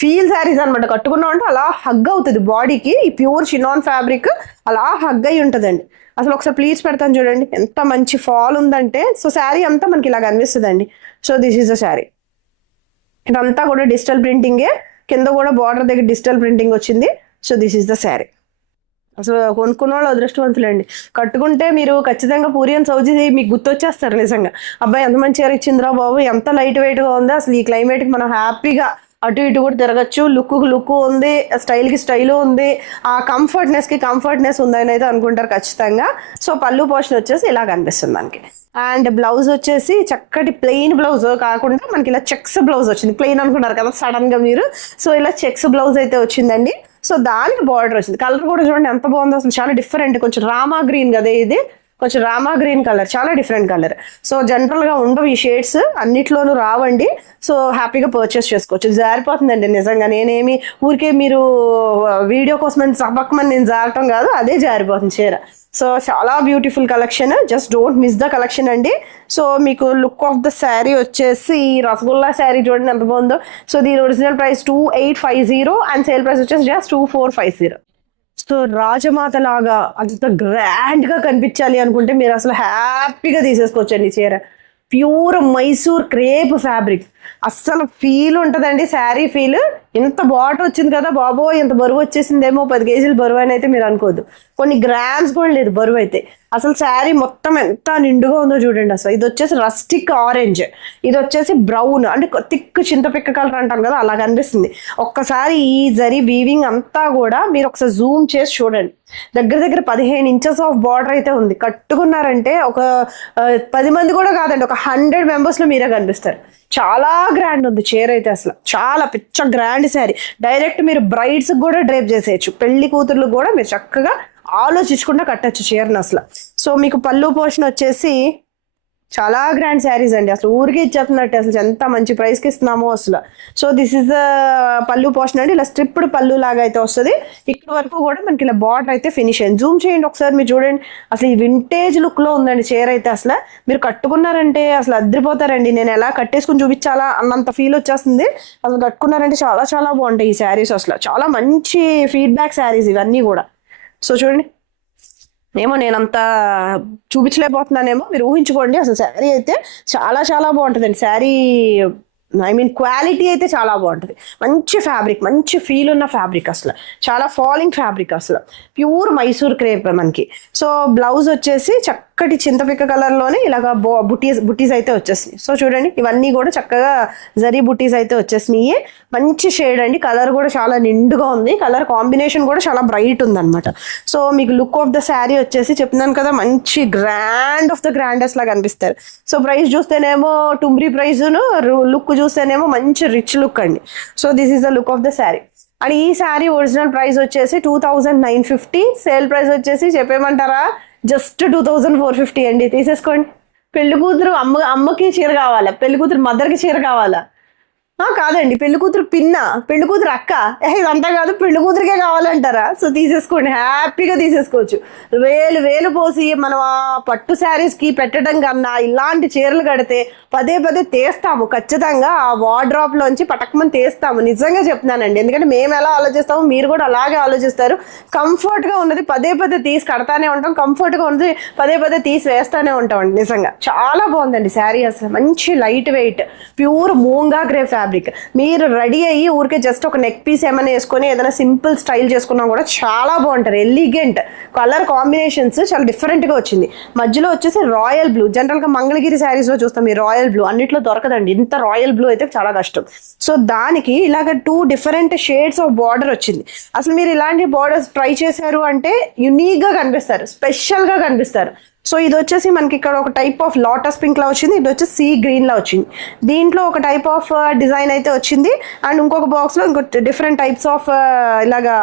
ఫీల్ శారీస్ అనమాట. కట్టుకున్నాం అంటే అలా హగ్ అవుతుంది బాడీకి. ఈ ప్యూర్ షినాన్ ఫ్యాబ్రిక్ అలా హగ్ అయి ఉంటుందండి. అసలు ఒకసారి ప్లీజ్ పెడతాను చూడండి, ఎంత మంచి ఫాల్ ఉందంటే. సో శారీ అంతా మనకి ఇలా కనిపిస్తుందండి. So this is the sari. ఇదంతా కూడా డిజిటల్ ప్రింటింగే, కింద కూడా బార్డర్ దగ్గర డిజిటల్ ప్రింటింగ్ వచ్చింది. So this is the sari. అసలు కొనుక్కున్న వాళ్ళు అదృష్టవంతులండి. కట్టుకుంటే మీరు ఖచ్చితంగా పూరి అండ్ సౌజీ మీకు గుర్తొచ్చేస్తారు నిజంగా. అబ్బాయి ఎంత మంచి చీర ఇచ్చిందిరా బాబు, ఎంత లైట్ వెయిట్గా ఉందో. అసలు ఈ క్లైమేట్కి మనం హ్యాపీగా అటు ఇటు కూడా తిరగచ్చు. లుక్ ఉంది, స్టైల్కి స్టైలు ఉంది, ఆ కంఫర్ట్నెస్కి కంఫర్ట్నెస్ ఉందని అయితే అనుకుంటారు ఖచ్చితంగా. సో పళ్ళు పోర్షన్ వచ్చేసి ఇలా కనిపిస్తుంది మనకి. అండ్ బ్లౌజ్ వచ్చేసి చక్కటి ప్లెయిన్ బ్లౌజ్ కాకుండా మనకి ఇలా చెక్స్ బ్లౌజ్ వచ్చింది. ప్లెయిన్ అనుకున్నారు కదా సడన్ గా మీరు. సో ఇలా చెక్స్ బ్లౌజ్ అయితే వచ్చిందండి. సో దానికి బార్డర్ వచ్చింది. కలర్ కూడా చూడండి ఎంత బాగుందో, అసలు చాలా డిఫరెంట్. కొంచెం రామా గ్రీన్ కదా ఇది, కొంచెం రామా గ్రీన్ కలర్, చాలా డిఫరెంట్ కలర్. సో జనరల్ గా ఉండవు ఈ షేడ్స్, అన్నిట్లోనూ రావండి. సో హ్యాపీగా పర్చేస్ చేసుకోవచ్చు. జారిపోతుందండి నిజంగా. నేనేమి ఊరికే మీరు వీడియో కోసం సపక్కమని నేను జారటం కాదు, అదే జారిపోతుంది చీర. సో చాలా beautiful collection, just don't miss the collection అండి. సో మీకు లుక్ ఆఫ్ ద శారీ వచ్చేసి రసగుల్లా శారీ చూడండి ఎంత బాగుందో. సో దీని original price 2850 and sale price వచ్చేసి జస్ట్ 2450. సో రాజమాత లాగా అంత గ్రాండ్ గా కనిపించాలి అనుకుంటే మీరు అసలు హ్యాపీగా తీసేసుకోవచ్చండి చీర. ప్యూర్ మైసూర్ క్రేప్ ఫ్యాబ్రిక్, అస్సలు ఫీల్ ఉంటుందండి శారీ ఫీల్. ఇంత బాటర్ వచ్చింది కదా బాబో, ఇంత బరువు వచ్చేసిందేమో, 10 కేజీలు బరువు అని అయితే మీరు అనుకోద్దు. కొన్ని గ్రామ్స్ కూడా లేదు బరువు అయితే. అసలు శారీ మొత్తం ఎంత నిండుగా ఉందో చూడండి. అసలు ఇది వచ్చేసి రస్టిక్ ఆరెంజ్, ఇది వచ్చేసి బ్రౌన్, అంటే థిక్ చింతపిక్క కలర్ అంటాం కదా అలా కనిపిస్తుంది. ఒక్కసారి ఈ జరీ వీవింగ్ అంతా కూడా మీరు ఒకసారి జూమ్ చేసి చూడండి. దగ్గర 15 ఇంచెస్ ఆఫ్ బార్డర్ అయితే ఉంది. కట్టుకున్నారంటే ఒక 10 మంది కూడా కాదండి, ఒక 100 మెంబర్స్ లో మీరే కనిపిస్తారు. చాలా గ్రాండ్ ఉంది చీర అయితే, అసలు చాలా పిచ్చ గ్రాండ్ శారీ. డైరెక్ట్ మీరు బ్రైడ్స్ కూడా డ్రైప్ చేసేయచ్చు, పెళ్లి కూతుర్లు కూడా మీరు చక్కగా ఆలోచించకుండా కట్టచ్చు చీరను అసలు. సో మీకు పళ్ళు పోర్షన్ వచ్చేసి చాలా గ్రాండ్ శారీస్ అండి, అసలు ఊరికి ఇచ్చేస్తున్నట్టు, అసలు ఎంత మంచి ప్రైస్కి ఇస్తున్నామో అసలు. సో దిస్ ఇస్ ద పళ్ళు పోర్షన్ అండి. ఇలా స్ట్రిప్డ్ పళ్ళు లాగా అయితే వస్తుంది. ఇక్కడ వరకు కూడా మనకి ఇలా బార్డర్ అయితే ఫినిష్ అయింది. జూమ్ చేయండి ఒకసారి మీరు చూడండి. అసలు ఈ వింటేజ్ లుక్ లో ఉందండి చీర అయితే. అసలు మీరు కట్టుకున్నారంటే అసలు అద్దరిపోతారండి. నేను ఎలా కట్టేసుకుని చూపించాలా అన్నంత ఫీల్ వచ్చేస్తుంది. అసలు కట్టుకున్నారంటే చాలా చాలా బాగుంటాయి ఈ శారీస్. అసలు చాలా మంచి ఫీడ్బ్యాక్ శారీస్ ఇవన్నీ కూడా. సో చూడండి, ఏమో నేనంతా చూపించలేకపోతున్నానేమో, మీరు ఊహించుకోండి. అసలు శారీ అయితే చాలా చాలా బాగుంటుందండి. శారీ క్వాలిటీ అయితే చాలా బాగుంటుంది. మంచి ఫ్యాబ్రిక్, మంచి ఫీల్ ఉన్న ఫ్యాబ్రిక్, అసలు చాలా ఫాలింగ్ ఫ్యాబ్రిక్, అసలు ప్యూర్ మైసూర్ క్రేప్ మనకి. సో బ్లౌజ్ వచ్చేసి చక్కటి చింతపిక్క కలర్ లోనే ఇలాగా బుటీస్ అయితే వచ్చేసినాయి. సో చూడండి, ఇవన్నీ కూడా చక్కగా జరీ బుటీస్ అయితే వచ్చేసినాయి. మంచి షేడ్ అండి, కలర్ కూడా చాలా నిండుగా ఉంది. కలర్ కాంబినేషన్ కూడా చాలా బ్రైట్ ఉందన్నమాట. సో మీకు లుక్ ఆఫ్ ద శారీ వచ్చేసి చెప్తున్నాను కదా, మంచి గ్రాండ్ ఆఫ్ ద గ్రాండెస్ట్ లాగా అనిపిస్తారు. సో ప్రైస్ చూస్తేనేమో టుమ్రీ ప్రైస్, లుక్ చూస్తేనేమో మంచి రిచ్ లుక్ అండి. So this is the look of the sari. And ఈ శారీ ఒరిజినల్ ప్రైస్ వచ్చేసి 2950, సేల్ ప్రైస్ వచ్చేసి చెప్పేమంటారా, జస్ట్ 2450 అండి. తీసేసుకోండి. పెళ్లి కూతురు అమ్మకి చీర కావాలా, పెళ్లి కూతురు మదర్కి చీర కావాలా? కాదండి, పెళ్లి కూతురు పిన్న, పెళ్లి కూతురు అక్క, ఇదంతా కాదు, పెళ్లి కూతురికే కావాలంటారా? సో తీసేసుకోండి, హ్యాపీగా తీసేసుకోవచ్చు. వేలు పోసి మనం ఆ పట్టు శారీస్ కి పెట్టడం కన్నా ఇలాంటి చీరలు కడితే పదే తీస్తాము ఖచ్చితంగా. ఆ వార్డ్రాప్ లోంచి పటకమని తీస్తాము, నిజంగా చెప్తున్నానండి. ఎందుకంటే మేము ఎలా ఆలోచిస్తామో మీరు కూడా అలాగే ఆలోచిస్తారు. కంఫర్ట్ గా ఉన్నది పదే తీసి కడతానే ఉంటాం, కంఫర్ట్ గా ఉన్నది పదే తీసి వేస్తానే ఉంటామండి. నిజంగా చాలా బాగుందండి శారీ. అసలు మంచి light weight pure మూంగా grey fabric. మీరు రెడీ అయ్యి ఊరికే జస్ట్ ఒక నెక్ పీస్ ఏమైనా వేసుకొని ఏదైనా సింపుల్ స్టైల్ చేసుకున్నా కూడా చాలా బాగుంటారు. ఎలిగెంట్ కలర్ కాంబినేషన్స్ చాలా డిఫరెంట్ గా వచ్చింది. మధ్యలో వచ్చేసి రాయల్ బ్లూ, జనరల్ గా మంగళగిరి శారీస్ లో చూస్తాం ఈ రాయల్ బ్లూ, అన్నిట్లో దొరకదండి ఇంత రాయల్ బ్లూ అయితే, చాలా కష్టం. సో దానికి ఇలాగ 2 డిఫరెంట్ షేడ్స్ ఆఫ్ బార్డర్ వచ్చింది. అసలు మీరు ఇలాంటి బార్డర్స్ ట్రై చేశారు అంటే యునిక్ గా కనిపిస్తారు, స్పెషల్ గా కనిపిస్తారు. సో ఇది వచ్చేసి మనకి ఇక్కడ ఒక టైప్ ఆఫ్ లాటస్ పింక్ లా వచ్చింది, ఇది వచ్చి సీ గ్రీన్ లా వచ్చింది. దీంట్లో ఒక టైప్ ఆఫ్ డిజైన్ అయితే వచ్చింది అండ్ ఇంకొక బాక్స్ లో ఇంకో డిఫరెంట్ టైప్స్ ఆఫ్ ఇలాగా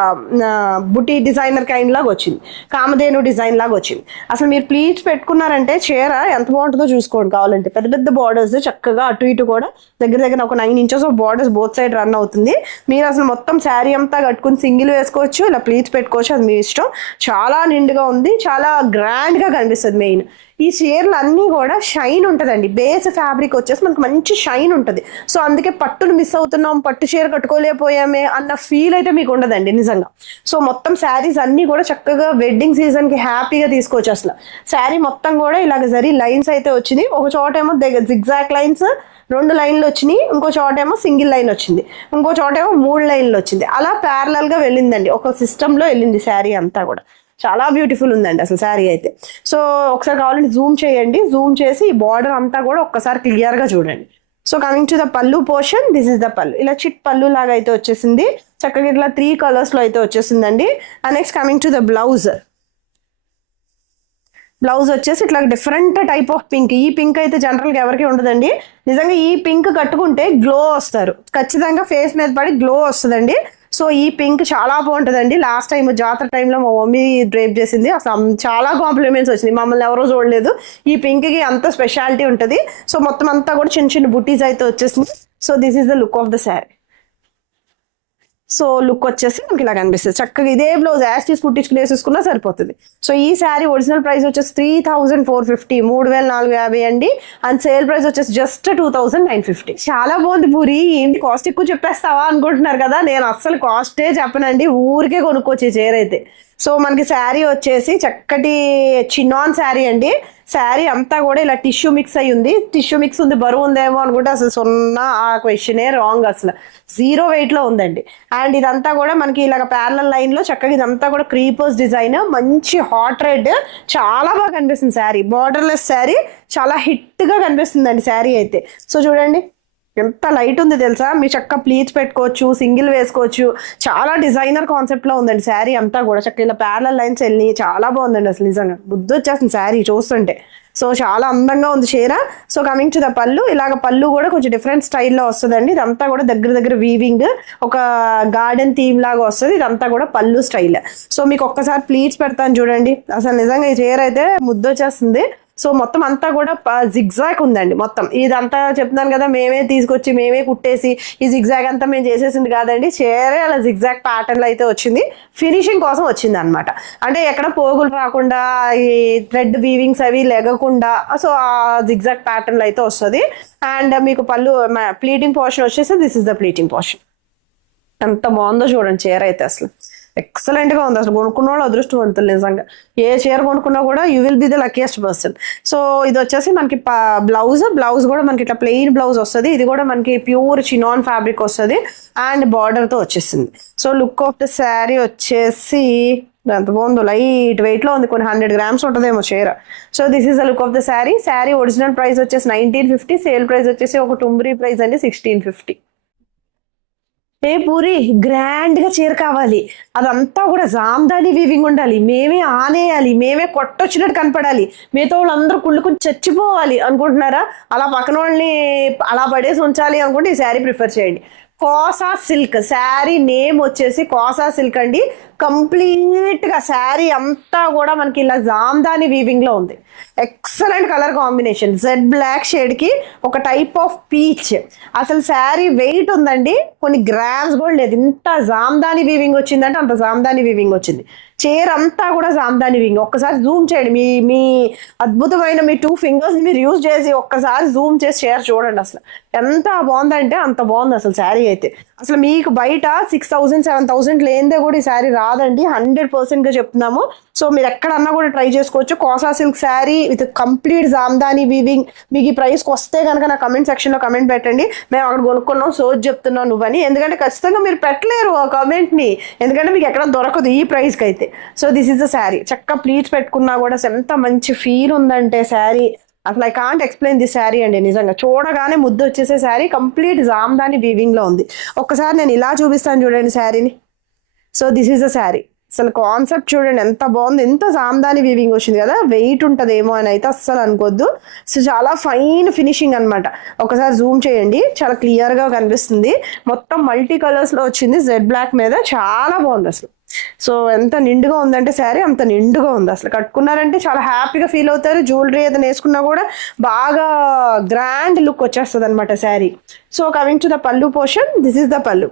బుటీ డిజైనర్ కైండ్ లాగా వచ్చింది, కామధేను డిజైన్ లాగా వచ్చింది. అసలు మీరు ప్లీట్స్ పెట్టుకున్నారంటే చీర ఎంత బాగుంటుందో చూసుకోండి. కావాలంటే పెద్ద పెద్ద బార్డర్స్ చక్కగా అటు ఇటు కూడా దగ్గర దగ్గర ఒక 9 inches of borders both side run అవుతుంది. మీరు అసలు మొత్తం శారీ అంతా కట్టుకుని సింగిల్ వేసుకోవచ్చు, ఇలా ప్లీట్స్ పెట్టుకోవచ్చు, అది మీ ఇష్టం. చాలా నిండుగా ఉంది, చాలా గ్రాండ్ గా కనిపిస్తుంది. మెయిన్ ఈ చీరలు అన్నీ కూడా షైన్ ఉంటుందండి. బేస్ ఫ్యాబ్రిక్ వచ్చేసి మనకు మంచి షైన్ ఉంటుంది. సో అందుకే పట్టును మిస్ అవుతున్నాం, పట్టు చీర కట్టుకోలేకపోయామే అన్న ఫీల్ అయితే మీకు ఉండదండి నిజంగా. సో మొత్తం శారీస్ అన్నీ కూడా చక్కగా వెడ్డింగ్ సీజన్కి హ్యాపీగా తీసుకోవచ్చు. అసలు శారీ మొత్తం కూడా ఇలాగ జరీ లైన్స్ అయితే వచ్చింది. ఒక చోట ఏమో జిగ్జాక్ లైన్స్ 2 లైన్లు వచ్చినాయి, ఇంకో చోట ఏమో సింగిల్ లైన్ వచ్చింది, ఇంకో చోట ఏమో 3 లైన్లు వచ్చింది. అలా ప్యారలల్ గా వెళ్ళిందండి, ఒక సిస్టంలో వెళ్ళింది శారీ అంతా కూడా. చాలా బ్యూటిఫుల్ ఉందండి అసలు శారీ అయితే. సో ఒకసారి కావాలంటే జూమ్ చేయండి, జూమ్ చేసి ఈ బార్డర్ అంతా కూడా ఒక్కసారి క్లియర్ గా చూడండి. So coming to the pallu portion, this is the పల్లు. ఇలా చిట్ పల్లు లాగా అయితే వచ్చేసింది, చక్కగా ఇట్లా 3 కలర్స్ లో అయితే వచ్చేసిందండి. And next coming to the blouse. Blouse వచ్చేసి ఇట్లా డిఫరెంట్ టైప్ ఆఫ్ పింక్. ఈ పింక్ అయితే జనరల్గా ఎవరికి ఉండదండి. నిజంగా ఈ పింక్ కట్టుకుంటే గ్లో వస్తారు, ఖచ్చితంగా ఫేస్ మీద పడి గ్లో వస్తుందండి. సో ఈ పింక్ చాలా బాగుంటుందండి. లాస్ట్ టైం జాతర టైంలో మా మమ్మీ డ్రేప్ చేసింది, అసలు చాలా కాంప్లిమెంట్స్ వచ్చినాయి, మమ్మల్ని ఎవరో చూడలేదు. ఈ పింక్కి అంత స్పెషాలిటీ ఉంటుంది. సో మొత్తం అంతా కూడా చిన్న చిన్న బుటీస్ అయితే వచ్చేసింది. So this is the look of the sari. So look వచ్చేసి మనకి ఇలా కనిపిస్తుంది. చక్కగా ఇదే బ్లౌజ్ యాస్టీస్ కుట్టించుకుని వేసేసుకున్నా సరిపోతుంది. సో ఈ శారీ ఒరిజినల్ ప్రైస్ వచ్చేసి 3450, 3450 అండి. అండ్ సేల్ ప్రైస్ వచ్చేసి జస్ట్ 2950. చాలా బాగుంది పూరి, ఏంటి కాస్ట్ ఎక్కువ చెప్పేస్తావా అనుకుంటున్నారు కదా. నేను అస్సలు కాస్టే చెప్పనండి, ఊరికే కొనుక్కోవచ్చు చీర అయితే. సో మనకి శారీ వచ్చేసి చక్కటి చిన్నాన్ శారీ అండి. శారీ అంతా కూడా ఇలా టిష్యూ మిక్స్ అయ్యి ఉంది. టిష్యూ మిక్స్ ఉంది, బరువు ఉందేమో అనుకుంటే అసలు సున్నా, ఆ క్వశ్చనే రాంగ్, అసలు 0 weight లో ఉందండి. అండ్ ఇదంతా కూడా మనకి ఇలాగ ప్యారలల్ లైన్ లో చక్కగా ఇదంతా కూడా క్రీపర్స్ డిజైన్, మంచి హాట్ రెడ్, చాలా బాగా కనిపిస్తుంది శారీ. బార్డర్లెస్ శారీ, చాలా హిట్ గా కనిపిస్తుందండి శారీ అయితే. సో చూడండి ఎంత లైట్ ఉంది తెలుసా. మీ చక్క ప్లీట్స్ పెట్టుకోవచ్చు, సింగిల్ వేసుకోవచ్చు, చాలా డిజైనర్ కాన్సెప్ట్ లో ఉందండి శారీ అంతా కూడా. చక్క ఇలా ప్యారలల్ లైన్స్ వెళ్ళి చాలా బాగుందండి అసలు, నిజంగా బుద్ధి వచ్చేస్తుంది శారీ చూస్తుంటే. సో చాలా అందంగా ఉంది చీర. సో కమింగ్ టు ద పళ్ళు, ఇలాగ పళ్ళు కూడా కొంచెం డిఫరెంట్ స్టైల్లో వస్తుందండి. ఇదంతా కూడా దగ్గర దగ్గర వీవింగ్, ఒక గార్డెన్ థీమ్ లాగా వస్తుంది. ఇదంతా కూడా పళ్ళు స్టైల్. సో మీకు ఒక్కసారి ప్లీట్స్ పెడతాను చూడండి, అసలు నిజంగా ఈ చీర అయితే ముద్దు వచ్చేస్తుంది. సో మొత్తం అంతా కూడా జిగ్జాగ్ ఉందండి. మొత్తం ఇదంతా చెప్తున్నాను కదా, మేమే తీసుకొచ్చి మేమే కుట్టేసి ఈ జిగ్జాగ్ అంతా మేము చేసేసింది కాదండి. చీర అలా జిగ్జాగ్ ప్యాటర్న్లో అయితే వచ్చింది, ఫినిషింగ్ కోసం వచ్చింది అనమాట. అంటే ఎక్కడ పోగులు రాకుండా, ఈ థ్రెడ్ వీవింగ్స్ అవి లెగకుండా, సో ఆ జిగ్జాగ్ ప్యాటర్న్లో అయితే వస్తుంది. అండ్ మీకు పళ్ళు ప్లీటింగ్ పోర్షన్ వచ్చేసి this is the pleating portion. ఎంత బాగుందో చూడండి చీర అయితే, అసలు ఎక్సలెంట్ గా ఉంది. అసలు కొనుక్కున్న వాళ్ళు అదృష్టవంతులు నిజంగా. ఏ చీర కొనుక్కున్నా కూడా you will be the luckiest person. So ఇది వచ్చేసి మనకి బ్లౌజ్ కూడా మనకి ఇట్లా ప్లెయిన్ బ్లౌజ్ వస్తుంది. ఇది కూడా మనకి ప్యూర్ చినాన్ ఫ్యాబ్రిక్ వస్తుంది అండ్ బార్డర్ తో వచ్చేసింది. So look of the sari వచ్చేసి ఎంత బాగుందో, లైట్ వెయిట్ లో ఉంది, కొన్ని 100 grams ఉంటుందేమో చీర. So this is the look of the sari. Sari original price వచ్చేసి 1950, సేల్ ప్రైస్ వచ్చేసి ఒక టుంబ్రీ ప్రైస్ అండి 1650. ఏ పూరి గ్రాండ్ గా చీర కావాలి, అదంతా కూడా జామ్దాని వీవింగ్ ఉండాలి, మేమే ఆనేయాలి, మేమే కొట్టొచ్చినట్టు కనపడాలి, మిగతా వాళ్ళందరూ కుళ్ళుకుని చచ్చిపోవాలి అనుకుంటున్నారా? అలా పక్కన వాళ్ళని అలా పడేసి ఉంచాలి అనుకుంటే ఈ శారీ ప్రిఫర్ చేయండి. కోసా సిల్క్ శారీ నేమ్ వచ్చేసి కోసా సిల్క్ అండి. కంప్లీట్ గా శారీ అంతా కూడా మనకి ఇలా జామ్దాని వీవింగ్ లో ఉంది. Excellent colour combination, jet black shade కి ఒక టైప్ ఆఫ్ పీచ్. అసలు శారీ వెయిట్ ఉందండి, కొన్ని గ్రామ్స్ కూడా లేదు. ఇంత జామ్దాని వీవింగ్ వచ్చిందంటే అంత జామ్దాని వీవింగ్ వచ్చింది. చీర అంతా కూడా జామ్దాని వీవింగ్. ఒక్కసారి జూమ్ చేయండి, మీ అద్భుతమైన మీ 2 fingers మీరు యూజ్ చేసి ఒక్కసారి జూమ్ చేసి చీర చూడండి. అసలు ఎంత బాగుందంటే అంత బాగుంది అసలు శారీ అయితే. అసలు మీకు బయట 6000 7000 లేనిదే కూడా ఈ శారీ రాదండి, 100% గా చెప్తున్నాము. సో మీరు ఎక్కడన్నా కూడా ట్రై చేసుకోవచ్చు. Kosa silk sari with complete Jamdani weaving. మీకు ఈ ప్రైస్కి వస్తే కనుక నా కమెంట్ సెక్షన్ లో కమెంట్ పెట్టండి, మేము అక్కడ కొనుక్కున్నాం సోజ్ చెప్తున్నాం నువ్వని. ఎందుకంటే ఖచ్చితంగా మీరు పెట్టలేరు ఆ కమెంట్ ని, ఎందుకంటే మీకు ఎక్కడ దొరకదు ఈ ప్రైస్కి అయితే. So this is the sari. చక్క ప్లీట్స్ పెట్టుకున్నా కూడా ఎంత మంచి ఫీల్ ఉందంటే శారీ, అసలు I can't explain this sari అండి. నిజంగా చూడగానే ముద్దు వచ్చేసే శారీ, కంప్లీట్ జామ్దాని వీవింగ్ లో ఉంది. ఒక్కసారి నేను ఇలా చూపిస్తాను చూడండి శారీని. So this is the sari. అసలు కాన్సెప్ట్ చూడండి ఎంత బాగుంది, ఎంత జామ్దాని వీవింగ్ వచ్చింది కదా, వెయిట్ ఉంటదేమో అని అయితే అస్సలు అనుకోద్దు. సో చాలా ఫైన్ ఫినిషింగ్ అన్నమాట. ఒకసారి జూమ్ చేయండి, చాలా క్లియర్ గా కనిపిస్తుంది. మొత్తం మల్టీ కలర్స్ లో వచ్చింది, జెడ్ బ్లాక్ మీద, చాలా బాగుంది అసలు. సో ఎంత నిండుగా ఉందంటే శారీ అంత నిండుగా ఉంది. అసలు కట్టుకున్నారంటే చాలా హ్యాపీగా ఫీల్ అవుతారు. జ్యువెలరీ ఏదైనా వేసుకున్నా కూడా బాగా గ్రాండ్ లుక్ వచ్చేస్తుంది అనమాట sari. So coming to the pallu portion, this is the పల్లు,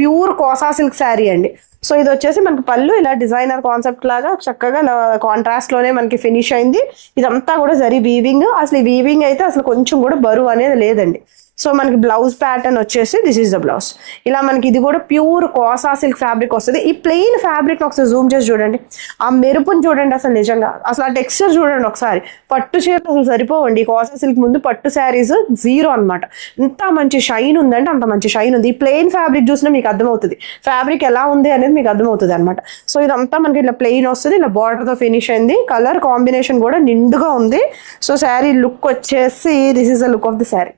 ప్యూర్ కోసా సిల్క్ శారీ అండి. సో ఇది వచ్చేసి మనకి పళ్ళు ఇలా డిజైనర్ కాన్సెప్ట్ లాగా చక్కగా కాంట్రాస్ట్ లోనే మనకి ఫినిష్ అయింది. ఇదంతా కూడా జరీ వీవింగ్. అసలు ఈ వీవింగ్ అయితే అసలు కొంచెం కూడా బరువు అనేది లేదండి. సో మనకి బ్లౌజ్ ప్యాటర్న్ వచ్చేసి దిస్ ఈస్ ద బ్లౌజ్. ఇలా మనకి ఇది కూడా ప్యూర్ కోసా సిల్క్ ఫ్యాబ్రిక్ వస్తుంది. ఈ ప్లెయిన్ ఫ్యాబ్రిక్ ఒకసారి జూమ్ చేసి చూడండి, ఆ మెరుపుని చూడండి, అసలు నిజంగా అసలు ఆ టెక్స్చర్ చూడండి ఒకసారి. పట్టు చీరలు అసలు సరిపోవండి కోసా సిల్క్ ముందు, పట్టు శారీస్ జీరో అనమాట. ఎంత మంచి షైన్ ఉందంటే అంత మంచి షైన్ ఉంది. ఈ ప్లెయిన్ ఫ్యాబ్రిక్ చూసినా మీకు అర్థమవుతుంది ఫ్యాబ్రిక్ ఎలా ఉంది అనేది మీకు అర్థమవుతుంది అనమాట. సో ఇదంతా మనకి ఇలా ప్లెయిన్ వస్తుంది, ఇలా బార్డర్తో ఫినిష్ అయింది. కలర్ కాంబినేషన్ కూడా నిండుగా ఉంది. సో శారీ లుక్ వచ్చేసి this is the look of the sari.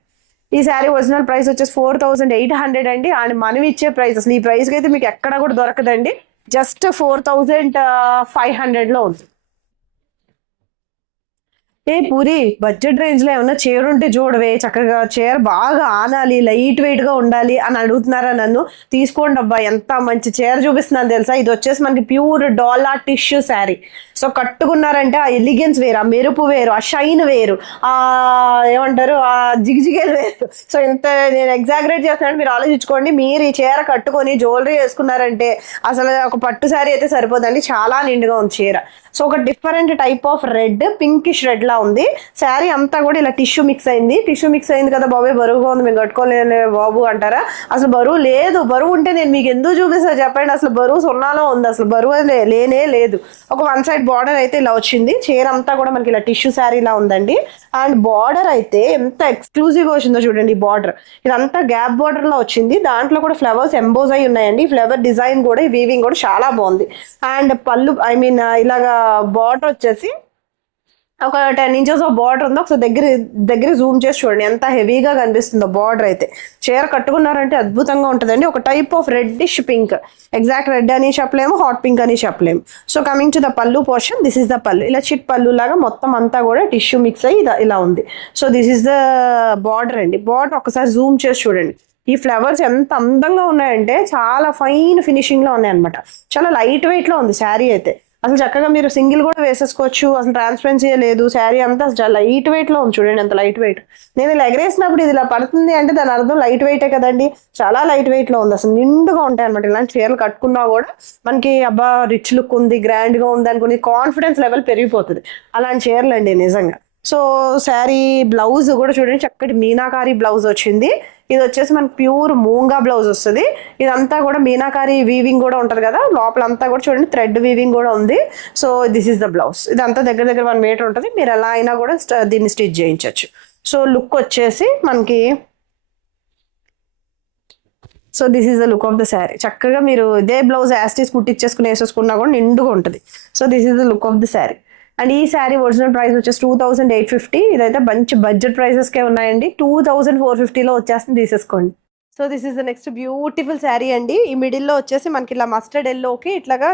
ఈ శారీ ఒరిజినల్ ప్రైస్ వచ్చేసి 4800 అండి. అండ్ మనం ఇచ్చే ప్రైస్ అసలు ఈ ప్రైస్కి అయితే మీకు ఎక్కడ కూడా దొరకదండి, జస్ట్ 4500 ఉంది. ఏ పూరి బడ్జెట్ రేంజ్ లో ఏమన్నా చీర ఉంటే చూడవే, చక్కగా చీర బాగా ఆనాలి, లైట్ వెయిట్ గా ఉండాలి అని అడుగుతున్నారా నన్ను? తీసుకోండి అబ్బా, ఎంత మంచి చీర చూపిస్తున్నాను తెలుసా. ఇది వచ్చేసి మనకి ప్యూర్ డాలా టిష్యూ శారీ. సో కట్టుకున్నారంటే ఆ ఎలిగెన్స్ వేరు, ఆ మెరుపు వేరు, ఆ షైన్ వేరు, ఆ ఏమంటారు ఆ జిగిజిగేలు వేరు. సో ఇంత నేను ఎగ్జాగరేట్ చేస్తున్నాను, మీరు ఆలోచించుకోండి. మీరు ఈ చీర కట్టుకొని జ్యువెలరీ వేసుకున్నారంటే అసలు ఒక పట్టు శారీ అయితే సరిపోదండి, చాలా నిండుగా ఉంది చీర. సో ఒక different type of red, pinkish red లా ఉంది శారీ అంతా కూడా. ఇలా టిష్యూ మిక్స్ అయింది. టిష్యూ మిక్స్ అయింది కదా బాబు, బరువుగా ఉంది, మేము కట్టుకోలేని బాబు అంటారా? అసలు బరువు లేదు. బరువు ఉంటే నేను మీకు ఎందుకు చూపిస్తా చెప్పండి? అసలు బరువు సున్నాలో ఉంది, అసలు బరువు లేనే లేదు. ఒక వన్ సైడ్ బార్డర్ అయితే ఇలా వచ్చింది. చీర అంతా కూడా మనకి ఇలా టిష్యూ శారీ లా ఉందండి. అండ్ బార్డర్ అయితే ఎంత ఎక్స్క్లూజివ్ గా వచ్చిందో చూడండి. ఈ బార్డర్ ఇదంతా గ్యాప్ బార్డర్ లో వచ్చింది, దాంట్లో కూడా ఫ్లవర్స్ ఎంబోజ్ అయి ఉన్నాయండి. ఫ్లవర్ డిజైన్ కూడా, ఈ వీవింగ్ కూడా చాలా బాగుంది. అండ్ పళ్ళు ఇలాగా బార్డర్ వచ్చేసి ఒక 10 inches ఆఫ్ బార్డర్ ఉంది. ఒకసారి దగ్గర జూమ్ చేసి చూడండి ఎంత హెవీగా కనిపిస్తుందో బార్డర్ అయితే. చీర కట్టుకున్నారంటే అద్భుతంగా ఉంటుందండి. ఒక type of reddish pink, exact red అని చెప్పలేము, హాట్ పింక్ అని చెప్పలేము. So coming to the pallu portion, this is the పల్లు. ఇలా చిట్ పల్లు లాగా మొత్తం అంతా కూడా టిష్యూ మిక్స్ అయ్యి ఇలా ఉంది. So this is the border అండి. బార్డర్ ఒకసారి జూమ్ చేసి చూడండి. ఈ ఫ్లవర్స్ ఎంత అందంగా ఉన్నాయంటే చాలా ఫైన్ ఫినిషింగ్ లో ఉన్నాయి అనమాట. చాలా లైట్ వెయిట్ లో ఉంది శారీ అయితే. అసలు చక్కగా మీరు సింగిల్ కూడా వేసేసుకోవచ్చు, అసలు ట్రాన్స్పరెన్సీ లేదు. శారీ అంతా చాలా లైట్ వెయిట్ లో ఉంది చూడండి, ఎంత లైట్ వెయిట్. నేను ఇలా ఎగరేసినప్పుడు ఇది ఇలా పడుతుంది అంటే దాని అర్థం లైట్ వెయిటే కదండి. చాలా లైట్ వెయిట్ లో ఉంది, అసలు నిండుగా ఉంటాయి అనమాట. ఇలాంటి చీరలు కట్టుకున్నా కూడా మనకి అబ్బా రిచ్ లుక్ ఉంది, గ్రాండ్ గా ఉంది అనుకుని కాన్ఫిడెన్స్ లెవెల్ పెరిగిపోతుంది అలాంటి చీరలు అండి నిజంగా. సో శారీ బ్లౌజ్ కూడా చూడండి, చక్కటి మీనాకారి బ్లౌజ్ వచ్చింది. ఇది వచ్చేసి మనకి ప్యూర్ మూంగా బ్లౌజ్ వస్తుంది. ఇదంతా కూడా మీనాకారి వీవింగ్ కూడా ఉంటది కదా, లోపల అంతా కూడా చూడండి థ్రెడ్ వీవింగ్ కూడా ఉంది. So this is the blouse. ఇదంతా దగ్గర 1 మీటర్ ఉంటుంది. మీరు ఎలా అయినా కూడా దీన్ని స్టిచ్ చేయించవచ్చు. సో లుక్ వచ్చేసి మనకి, so this is the look of the sari. చక్కగా మీరు ఇదే బ్లౌజ్ యాస్టీస్ కుట్టించేసుకుని వేసేసుకున్నా కూడా నిండుగా ఉంటుంది. So this is the look of the sari. And ఈ శారీ ఒరిజినల్ ప్రైస్ వచ్చేసి 2850. ఇదైతే మంచి బడ్జెట్ ప్రైసెస్కే ఉన్నాయండి. 2450లో వచ్చేస్తుంది, తీసేసుకోండి. So this is the next beautiful sari అండి. ఈ మిడిల్లో వచ్చేసి మనకి ఇలా మస్టర్డ్ ఎల్లోకి ఇట్లాగా